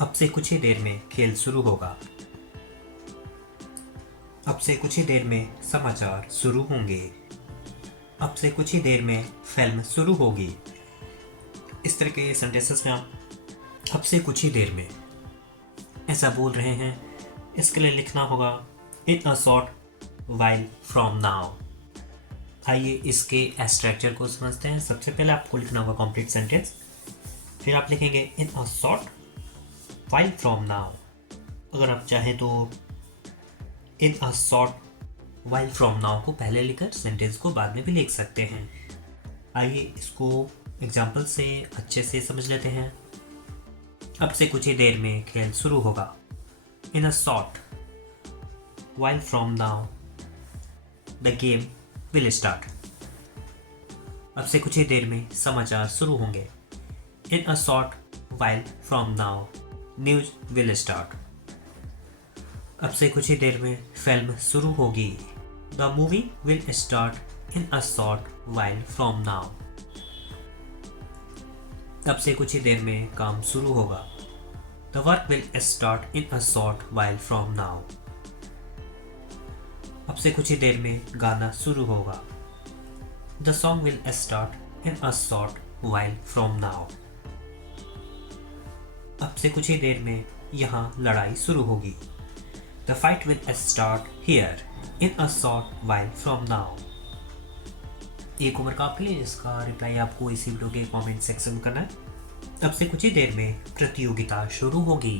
अब से कुछ ही देर में खेल शुरू होगा। अब से कुछ ही देर में समाचार शुरू होंगे। अब से कुछ ही देर में फिल्म शुरू होगी। इस तरह के सेंटेंसेस में आप अब से कुछ ही देर में ऐसा बोल रहे हैं, इसके लिए लिखना होगा in a short while from now. आइए इसके स्ट्रक्चर को समझते हैं। सबसे पहले आपको लिखना होगा कंप्लीट सेंटेंस, फिर आप लिखेंगे in a short while from now. अगर आप चाहें तो in a short while from now को पहले लिखकर सेंटेंस को बाद में भी लिख सकते हैं। आइए इसको एग्जाम्पल से अच्छे से समझ लेते हैं। अब से कुछ ही देर में खेल शुरू होगा। In a short while from now the game will start. अब से कुछ ही देर में समाचार शुरू होंगे। In a short while from now news will start. अब से कुछ ही देर में फिल्म शुरू होगी। The movie will start in a short while from now. अब से कुछ ही देर में काम शुरू होगा। The work will start in a short while from now. अब से कुछ ही देर में गाना शुरू होगा। The song will start in a short while from now. अब से कुछ ही देर में यहाँ लड़ाई शुरू होगी। The fight will start here in a short while from now. एक उम्र का आपके लिए, इसका रिप्लाई आपको इसी वीडियो के कमेंट सेक्शन में करना है। अब से कुछ ही देर में प्रतियोगिता शुरू होगी।